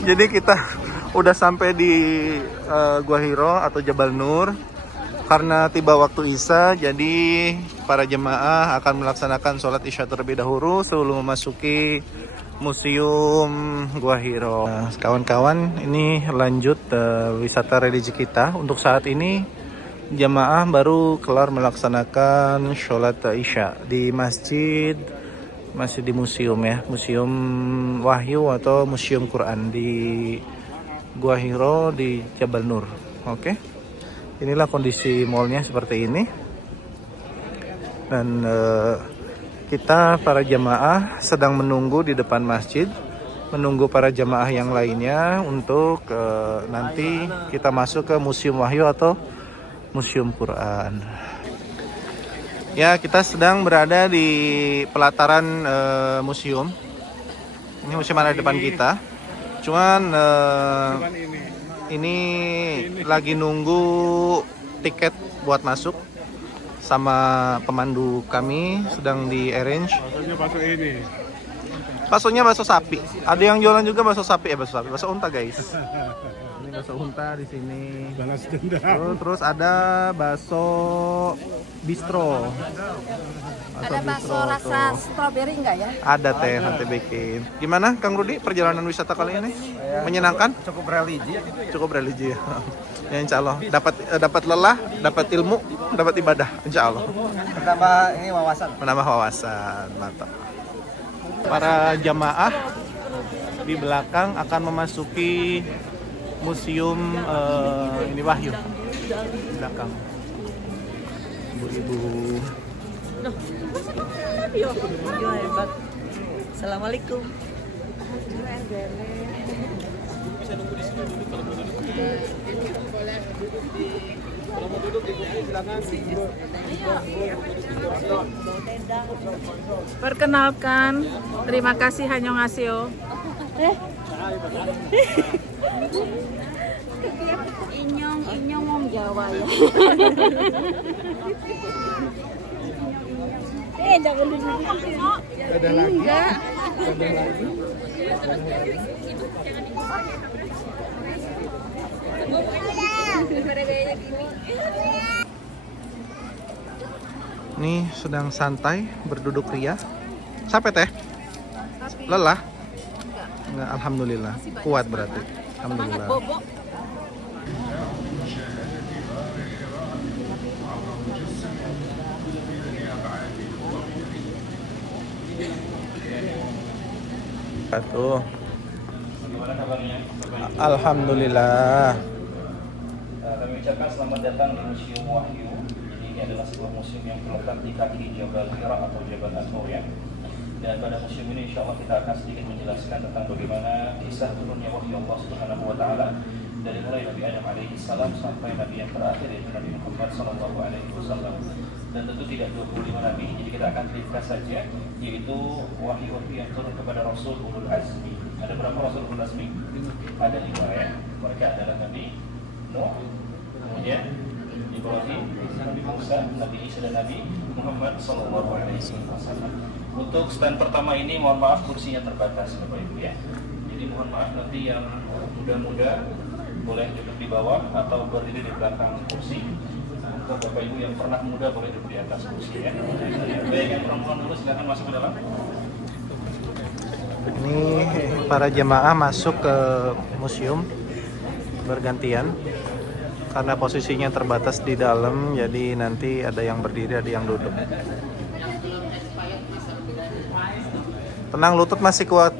Jadi kita udah sampai di Gua Hiro atau Jabal Nur. Karena tiba waktu Isya, jadi para jemaah akan melaksanakan sholat Isya terlebih dahulu sebelum memasuki Museum Gua Hiro. Nah, kawan-kawan, ini lanjut wisata religi kita. Untuk saat ini jemaah baru kelar melaksanakan sholat Isya di masjid, masih di museum ya, Museum Wahyu atau Museum Quran di Gua Hiro di Jabal Nur. Oke. Inilah kondisi mallnya seperti ini. Dan kita para jamaah sedang menunggu di depan masjid, menunggu para jamaah yang lainnya untuk nanti kita masuk ke Museum Wahyu atau Museum Quran. Ya, kita sedang berada di pelataran museum. Ini museum ada di depan kita. Cuman ini lagi nunggu tiket buat masuk sama pemandu kami, sedang di arrange. Baksonya bakso ini. Baksonya bakso sapi. Ada yang jualan juga bakso sapi, bakso unta guys. Ini bakso unta di sini. Balas dendam. Terus ada bakso bistro. Ada bakso rasa stroberi enggak ya? Ada teh nanti bikin. Gimana Kang Rudi perjalanan wisata kali ini? Menyenangkan? Cukup religi. Cukup religi ya. Ya insya Allah dapat lelah, dapat ilmu, dapat ibadah insya Allah. Menambah ini wawasan. Menambah wawasan, mantap. Para jamaah di belakang akan memasuki museum ini Wahyu di belakang. Ibu-ibu. Hebat. Assalamualaikum. Perkenalkan, terima kasih Hanyongasio. Inyong wong Jawa ya. Jangan duduk. Ada lagi? Enggak. Ada lagi? Ini sedang santai, berduduk ria. Capek teh? Lelah? Enggak, alhamdulillah. Kuat berarti. Alhamdulillah. Tuh. Alhamdulillah. Kami ucapkan selamat datang di Museum Wahyu. Jadi ini adalah sebuah museum yang terletak di kaki Jabal Hira atau Jabal An-Nur ya. Dan pada museum ini insya Allah kita akan sedikit menjelaskan tentang bagaimana kisah turunnya wahyu Allah Subhanahu Wa Taala dari mulai Nabi Adam alaihi salam sampai Nabi yang terakhir yaitu Nabi Muhammad Sallallahu Alaihi Wasallam. Dan tentu tidak 25 Nabi, jadi kita akan ringkas saja, yaitu wahyu-wahyu yang turun kepada Rasul Ulul Azmi. Ada berapa Rasul Ulul Azmi? Ada 5 ya. Mereka adalah Nabi Nuh, kemudian Ibrahim, Nabi Musa, Nabi Isa dan Nabi Muhammad Sallallahu Alaihi Wasallam. Untuk stand pertama ini, mohon maaf kursinya terbatas, Bapak Ibu ya. Jadi mohon maaf nanti yang muda-muda boleh duduk di bawah atau berdiri di belakang kursi. Untuk Bapak Ibu yang pernah muda boleh duduk di atas kursi ya. Baik, yang perempuan dulu silakan masuk ke dalam. Ini para jemaah masuk ke museum bergantian karena posisinya terbatas di dalam, jadi nanti ada yang berdiri, ada yang duduk. Tenang, lutut masih kuat.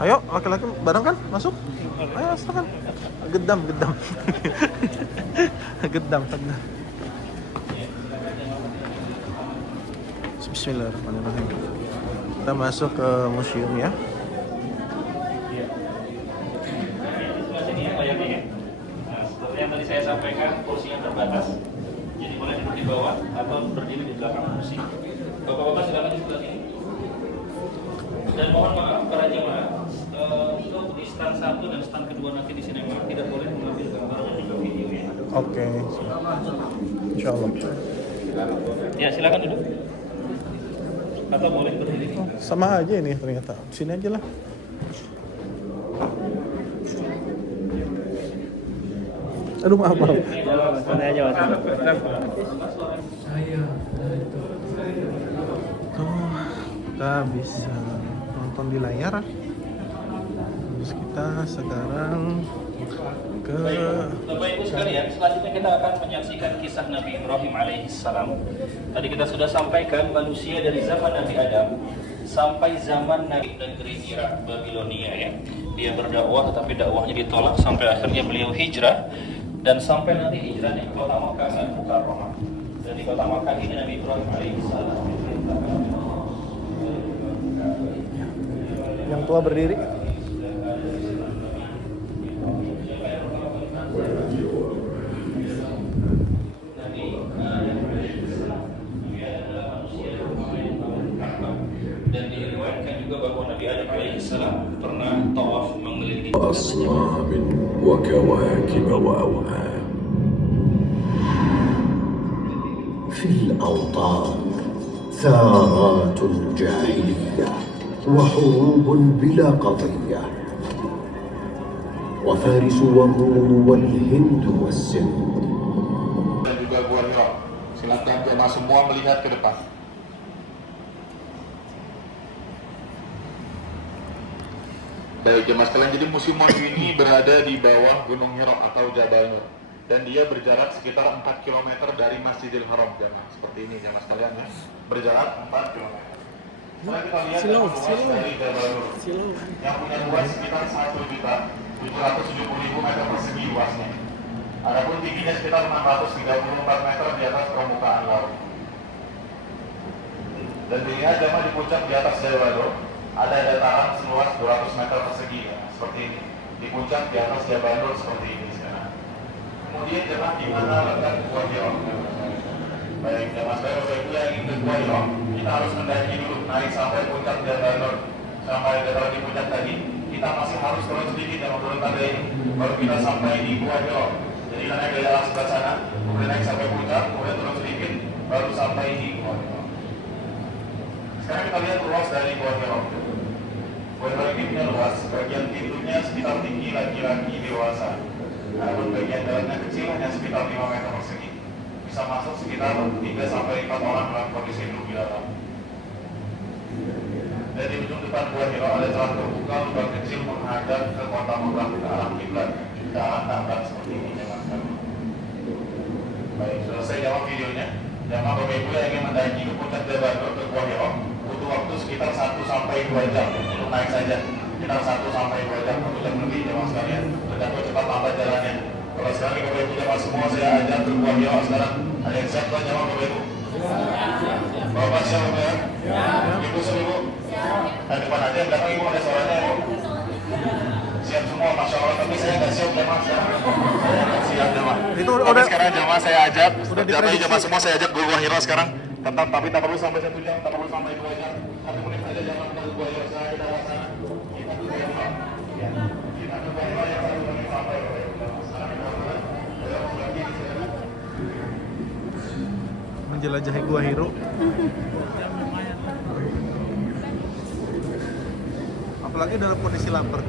Ayo, laki-laki bareng kan? Masuk. Ayo, silakan. Gedam. Gedam. Bismillahirrahmanirrahim. Kita masuk ke museum ya. Seperti yang tadi saya sampaikan, kursinya terbatas. Jadi boleh duduk di bawah atau berdiri di belakang kursi. Bapak-bapak silakan di sebelah sini. Dan mohon maaf para jemaah, untuk di stand 1 dan stand kedua nanti di sinema tidak boleh mengambil gambar dan juga video ya. Oke. Insyaallah. Ya silakan duduk. Atau boleh berdiri? Sama aja ini ternyata. Sini aja lah. Aduh maaf. Kita bisa nonton di layar. Terus kita sekarang ke Bapak Ibu sekalian, selanjutnya kita akan menyaksikan kisah Nabi Ibrahim alaihissalam. Tadi kita sudah sampaikan manusia dari zaman Nabi Adam sampai zaman Nabi negeri Irak, Babilonia ya. Dia berdakwah tetapi dakwahnya ditolak sampai akhirnya beliau hijrah dan sampai nanti hijrahnya ke kota Makkah Al-Mukarramah. Dan di kota Makkah ini Nabi Ibrahim alaihissalam yang tua berdiri. dan diriwayatkan juga bahwa Nabi Adam alaihissalam pernah tawaf mengelilingi أصنام وكواكب وأوهام في الأوطان ثارات جاهلية وحروب بلا قضية وفارس والروم والهند والسند dan juga Gua Hira. Silakan jemaah semua melihat ke depan. Baik jemaah sekalian, jadi Museum Wahyu ini berada di bawah Gunung Hira atau Jabal Nur. Dan dia berjarak sekitar 4 km dari Masjidil Haram jemaah. Seperti ini jemaah sekalian ya. Berjarak 4 km. Setelah kita lihat luas dari Jabal Nur yang punya luas sekitar 1.770.000 meter persegi luasnya. Adapun tingginya sekitar 634 meter di atas permukaan laut. Dan dilihat jemaah di puncak di atas Jabal Nur ada dataran seluas 200 meter persegi ya, seperti ini. Di puncak di atas Jabal Nur seperti ini sekarang. Kemudian jemaah di mana letak Gua Hira? Baik, jemaah sekalian Bapak Ibu yang ingin ke Gua Hira, kita harus mendaki dulu, naik sampai puncak Jabal Nur. Sampai dataran di puncak tadi, kita masih harus turun sedikit dan turun tangga ini, baru kita sampai di Gua Hira. Jadi kita naik dari atas sebelah sana, kemudian naik sampai puncak, kemudian turun sedikit, baru sampai di Gua Hira. Sekarang kita lihat luas dari Gua Hira. Gua Hira ini punya luas, bagian pintunya sekitar tinggi laki-laki dewasa. Namun bagian dalamnya kecil hanya sekitar 5 meter persegi. Bisa masuk sekitar 3 sampai 4 orang dalam kondisi duduk di dalam. Dan di ujung depan Gua Hira ada celah terbuka lubang kecil menghadap ke kota Makkah ke arah kiblat, ke arah Ka'bah seperti ini jemaah sekalian. Baik, selesai jawab videonya. Jemaah Bapak Ibu yang ingin mendaki ke puncak Jabal Nur ke Gua Hira butuh waktu sekitar 1 sampai 2 jam untuk naik saja. Sekitar 1 sampai 2 jam, 1 jam lebih jemaah sekalian. Tergantung cepat lambat jalannya. Kalau sekarang Bapak Ibu jemaah semua saya ajak ke Gua Hira sekarang. Ada yang siap kan jemaah Bapak Ibu? Bapak siap ya? Ibu semua. Nah, depan aja, belakang ibu ada suaranya ya, Bu. Siap semua, Masya Allah, tapi saya nggak siap jemaah sekarang. Saya nggak siap jemaah. Itu Tapi udah sekarang jemaah saya ajak, diprediksi. jemaah semua saya ajak ke Gua Hira sekarang. Tetap, tapi tak perlu sampai 1 jam, tak perlu sampai 2 jam. 1 menit saja jemaah ke Gua Hira, saya ke dalam sana. Kita ke Gua Hira. Ya. Kita ke Gua Hira yang 1 menit sampai. Sekarang kita mulai. Lagi di sini. menjelajahi Gua Hira. Apalagi dalam kondisi lapar.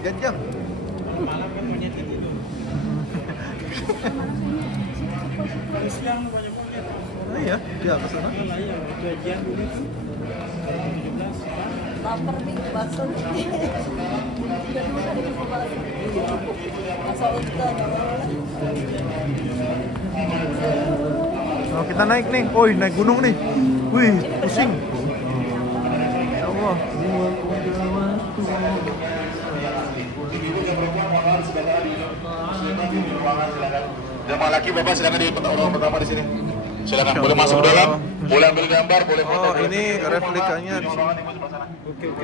3 jam. Malam kan banyak itu tuh. Siang banyak banget. Oh iya, di atas sana. Iya, gajian dulu kan. 17. Lapar nih, bakso nih. Masa udah Oh, kita naik nih. Oh, naik gunung nih. Wih, pusing. Ya Allah. Jemaah laki Bapak silakan di ruang pertama di sini. Silakan boleh masuk ke dalam, boleh ambil gambar, boleh foto. Oh, ini replikanya di sini.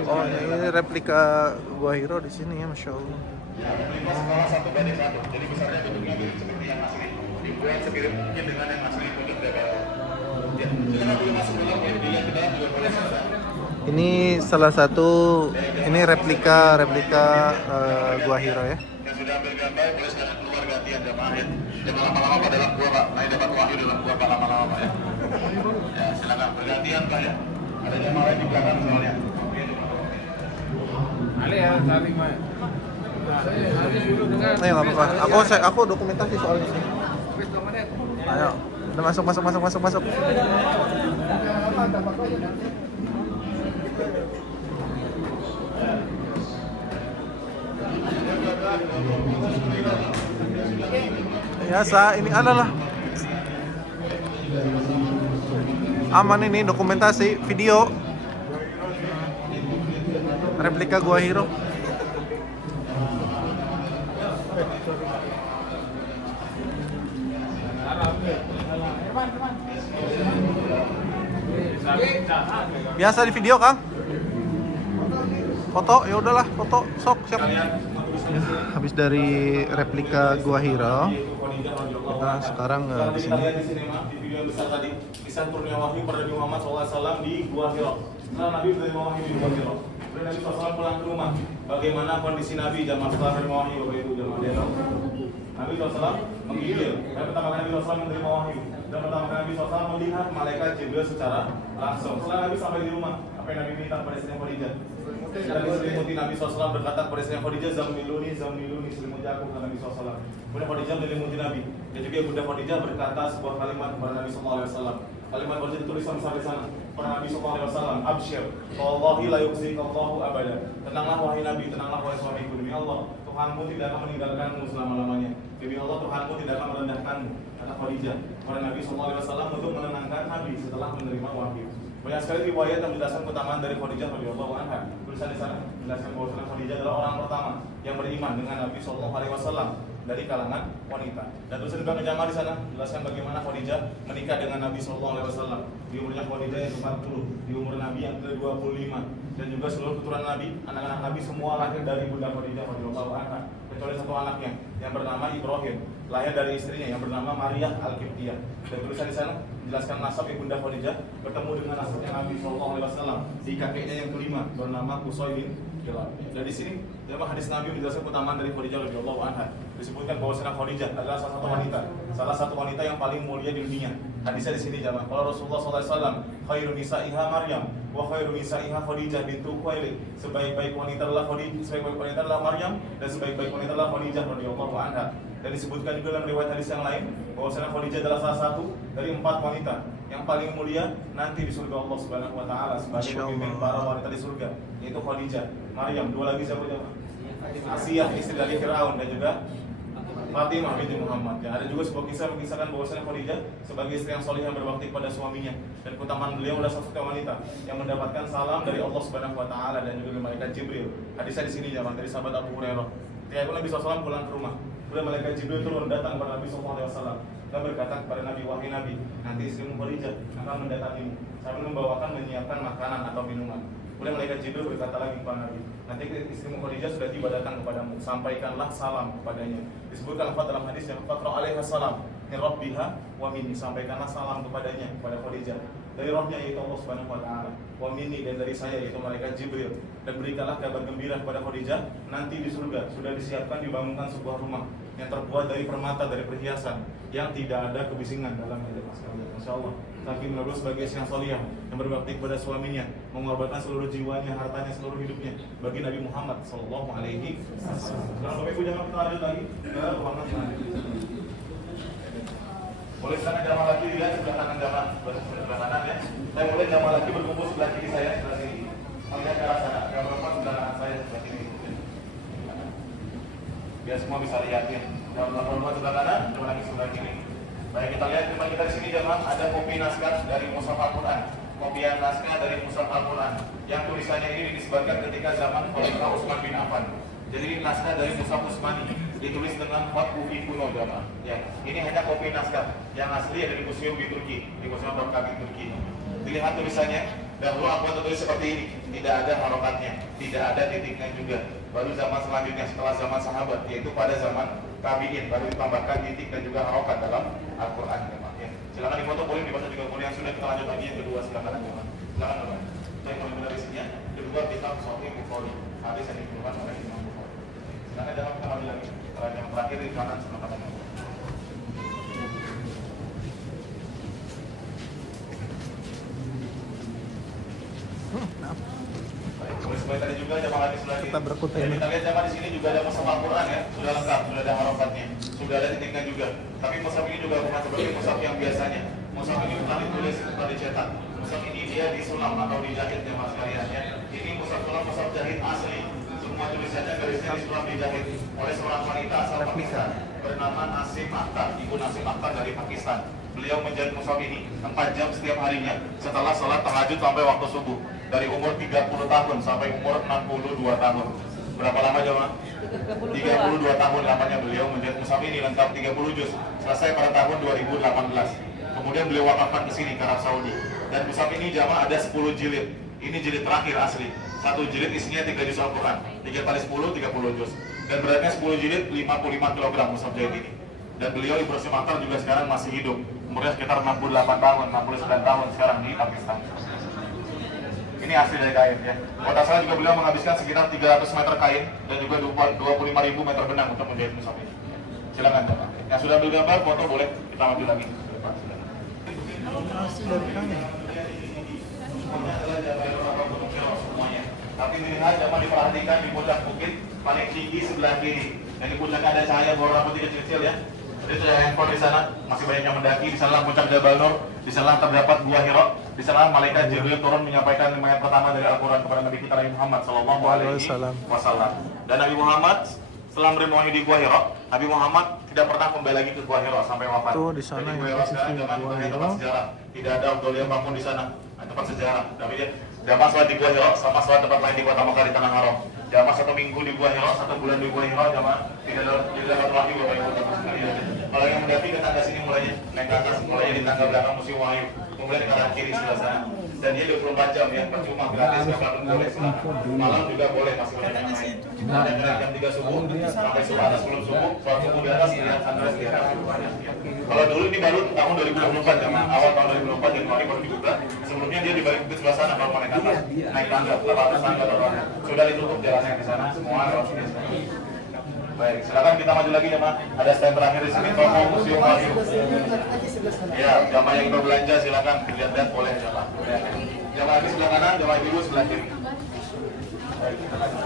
Oh, ini replika Gua Hira di sini ya, Masya Allah. Replika skala 1:1, jadi besarnya bentuknya mirip seperti yang asli. Dibuat semirip mungkin dengan yang asli bentuk DPR. Ya, silakan boleh masuk ke dalam, ya, dilihat ke dalam juga boleh. Ini salah satu replika Gua Hira ya. Yang sudah ambil gambar boleh sekarang keluar gantian jemaah ya. Jangan lama-lama Pak dalam gua Pak. Nah, dapat wahyu dalam gua Pak lama-lama Pak ya. Ya, silakan bergantian Pak ya. Ada jamaah lain di belakang soalnya. Ale ya, saling main. Ayo nggak apa-apa. Aku dokumentasi soalnya. Ayo, udah masuk. Biasa, ini adalah aman ini dokumentasi video replika Gua Hiro. Biasa di video, Kang. Foto, ya udahlah, foto, sok, siap. Habis dari replika Gua Hiro, kita sekarang di sini. Lihat di sini di video yang besar tadi, kisah turunnya wahyu pada Nabi Muhammad SAW di Gua Hiro. Setelah Nabi menerima wahyu di Gua Hiro, kemudian Nabi SAW pulang ke rumah. Bagaimana kondisi Nabi zaman setelah menerima wahyu itu zaman dia? Nabi SAW menggigil. Dan pertama kali Nabi SAW menerima wahyu. Dan pertama kali Nabi SAW melihat malaikat Jibril secara langsung. Setelah Nabi sampai di rumah, apa yang Nabi minta kepada istrinya Khadijah? Nabi selimuti Nabi SAW berkata kepada istrinya Khadijah, Zamiluni, selimuti aku, kata Nabi SAW. Kemudian Khadijah menyelimuti Nabi. Dan juga Bunda Khadijah berkata sebuah kalimat kepada Nabi SAW. Kalimat Khadijah ditulis sampai di sana. Kepada Nabi SAW, Absyir, Wallahi la yukhzikallahu abada. Tenanglah wahai Nabi, tenanglah wahai suamiku, demi Allah, Tuhanmu tidak akan meninggalkanmu selama-lamanya. Demi Allah, Tuhanmu tidak akan merendahkanmu, kata Khadijah kepada Nabi SAW untuk menenangkan Nabi setelah menerima wahyu. Banyak sekali riwayat yang menjelaskan keutamaan dari Khadijah radhiyallahu anha. Tulisan di sana menjelaskan bahwa Khadijah adalah orang pertama yang beriman dengan Nabi SAW dari kalangan wanita. Dan tulisan juga jamaah di sana menjelaskan bagaimana Khadijah menikah dengan Nabi SAW. Di umurnya Khadijah yang ke-40, di umur Nabi yang ke-25, dan juga seluruh keturunan Nabi, anak-anak Nabi semua lahir dari Bunda Khadijah radhiyallahu anha, kecuali satu anaknya yang bernama Ibrahim, lahir dari istrinya yang bernama Maria Al-Qibtiyah. Dan tulisan di sana menjelaskan nasab Ibunda Khadijah bertemu dengan nasabnya Nabi SAW di kakeknya yang kelima bernama Qusay bin Kilab. Dan di sini dalam hadis Nabi menjelaskan keutamaan dari Khadijah radhiyallahu anha. Disebutkan bahwa Khadijah adalah salah satu wanita yang paling mulia di dunia. Hadisnya di sini jamaah. Kalau Rasulullah SAW, khairu nisa'iha Maryam wa khairu nisa'iha Khadijah bintu Khuwailid. Sebaik-baik wanita adalah Maryam dan sebaik-baik wanita adalah Khadijah radhiyallahu anha. Dan disebutkan juga dalam riwayat hadis yang lain bahwa Khadijah adalah salah satu dari 4 wanita yang paling mulia nanti di surga Allah Subhanahu wa taala sebagai pemimpin para wanita di surga, yaitu Khadijah, Maryam, dua lagi siapa jemaah? Asiyah istri dari Firaun dan juga Fatimah binti Muhammad. Ya, ada juga sebuah kisah mengisahkan bahwasanya Khadijah sebagai istri yang soleh yang berbakti kepada suaminya, dan keutamaan beliau adalah satu wanita yang mendapatkan salam dari Allah Subhanahu wa taala dan juga dari malaikat Jibril. Hadisnya di sini zaman dari sahabat Abu Hurairah. Ketika Nabi SAW pulang ke rumah, kemudian malaikat Jibril turun datang kepada Nabi SAW dan berkata kepada Nabi, wahai Nabi, nanti istrimu Khadijah akan mendatangimu sambil membawakan menyiapkan makanan atau minuman. Kemudian malaikat Jibril berkata lagi kepada Nabi, nanti istrimu Khadijah sudah tiba datang kepadamu, sampaikanlah salam kepadanya. Disebutkan dalam hadis yang Fatra alaiha salam min rabbiha wa minni, sampaikanlah salam kepadanya, kepada Khadijah dari Rabbnya yaitu Allah Subhanahu wa taala, wa minni, dan dari saya yaitu malaikat Jibril. Dan berikanlah kabar gembira kepada Khadijah, nanti di surga sudah disiapkan dibangunkan sebuah rumah yang terbuat dari permata, dari perhiasan yang tidak ada kebisingan dalamnya. Insyaallah saking beliau sebagai istri yang salihah yang berbakti kepada suaminya, mengorbankan seluruh jiwanya, hartanya, seluruh hidupnya bagi Nabi Muhammad sallallahu alaihi wasallam. Sekarang Bapak Ibu jangan kita lanjut lagi ke ruangan selanjutnya. Boleh sekarang jamaah laki dilihat sebelah kanan jamaah, sebelah kanan ya. Saya boleh jamaah laki berkumpul sebelah kiri saya, sebelah sini. Melihat ke arah sana, yang perempuan sebelah kanan saya, sebelah kiri. Biar semua bisa lihatin. Yang perempuan sebelah kanan, yang lagi sebelah kiri. Baik, kita lihat di kita di sini jamaah ada kopi naskah dari Mushaf Al-Quran. Kopian naskah dari Mushaf Al-Quran yang tulisannya ini disebarkan ketika zaman Khalifah Utsman bin Affan. Jadi naskah dari Mushaf Utsmani ditulis dengan hot ufi kuno jamaah. Ya, ini hanya kopi naskah yang asli ada di museum di Turki, di Museum Topkapi Turki. Dilihat tulisannya, dahulu Al-Quran tertulis seperti ini, tidak ada harokatnya, tidak ada titiknya juga. Baru zaman selanjutnya setelah zaman sahabat, yaitu pada zaman tabi'in, baru ditambahkan titik dan juga harokat dalam Al-Quran jemaah. Ya. Silakan difoto, boleh dibaca juga boleh. Yang sudah kita lanjut lagi yang kedua, silakan jemaah. Silakan jemaah. Saya mulai dari sini. Kedua kitab Sahih Bukhari, hadis yang dikeluarkan oleh Imam Bukhari. Silakan jemaah kita lanjut lagi. Yang terakhir di kanan sebelah kanan. Seperti tadi juga jamaah hadis lagi. Kita berkontainer. Kita lihat jamaah di sini juga ada mushaf Al-Quran ya, sudah lengkap, sudah ada harafatnya, sudah ada titiknya juga. Tapi mushaf ini juga bukan seperti mushaf yang biasanya. Mushaf ini bukan ditulis, bukan dicetak. Mushaf ini dia disulam atau dijahit jamaah sekalian ya. Ini mushaf sulam, mushaf jahit asli. Semua tulisannya garisnya disulam dijahit oleh seorang wanita asal Pakistan bernama Nasim Akhtar, ibu Nasim Akhtar dari Pakistan. Beliau menjahit mushaf ini 4 jam setiap harinya setelah sholat tahajud sampai waktu subuh. Dari umur 30 tahun sampai umur 62 tahun. Berapa lama jemaah? 32 tahun lamanya beliau menjahit mushaf ini lengkap 30 juz. Selesai pada tahun 2018. Kemudian beliau wakafkan ke sini ke Arab Saudi. Dan mushaf ini jemaah ada 10 jilid. Ini jilid terakhir asli. Satu jilid isinya 3 juz Al-Quran. 3 kali 10, 30 juz. Dan beratnya 10 jilid 55 kg mushaf jahit ini. Dan beliau Ibu Nasim Akhtar juga sekarang masih hidup. Umurnya sekitar 68 tahun, 69 tahun sekarang di Pakistan. Ini asli dari kain ya. Kalau tak salah juga beliau menghabiskan sekitar 300 meter kain dan juga 25.000 meter benang untuk menjahit mushaf ini. Silakan Bapak. Yang sudah ambil gambar, foto boleh kita ambil lagi. Asli dari kain. Semuanya adalah Jabal Nur Gunung Kiro semuanya. Tapi dilihat jangan diperhatikan di puncak bukit paling tinggi sebelah kiri. Dan di puncaknya ada cahaya berwarna putih kecil-kecil ya. Jadi sudah handphone di sana, masih banyak yang mendaki. Di sana puncak Jabal Nur, di sana terdapat Gua Hiro. Di sana malaikat Jibril turun menyampaikan ayat pertama dari Al-Quran kepada Nabi kita Nabi Muhammad Sallallahu Alaihi Wasallam. Dan Nabi Muhammad setelah menerima wahyu di Gua Hiro, Nabi Muhammad tidak pernah kembali lagi ke Gua Hiro sampai wafat. Tuh di sana Jadi Gua yang Hiro posisi sekarang Gua tempat Hiro. sejarah. Tidak ada Abdullah bangun di sana, tempat sejarah. Tapi dia jamaah sholat di Gua Hiro sama sholat tempat lain di Kota Mekah di Tanah Haram. Jamaah 1 minggu di Gua Hiro, 1 bulan di Gua Hiro, jamaah tidak dapat wahyu Bapak Ibu sekalian. Kalau yang mendaki ke tangga sini mulainya, naik ke atas mulainya di tangga belakang musim wahyu, kemudian di kanan kiri sebelah sana. Dan dia 24 jam ya, percuma gratis, kapan boleh silakan. Malam juga boleh, masih banyak yang main. Ada dari jam 3 subuh sampai subuh atas sebelum subuh, sholat subuh di atas lihat sunrise di atas. Kalau dulu ini baru tahun 2024 jamaah, awal tahun 2024 Januari baru dibuka. Sebelumnya dia di balik bukit sebelah sana kalau mau naik atas, naik tangga, atas tangga sudah ditutup jalannya di sana, semua harus sudah. Baik, silakan kita maju lagi ya Pak. Ada stand terakhir di sini, toko Museum Wahyu. Ya, jamaah yang berbelanja silakan dilihat-lihat boleh jamaah. Jamaah di sebelah kanan, jamaah ibu sebelah kiri. Baik, kita lanjut.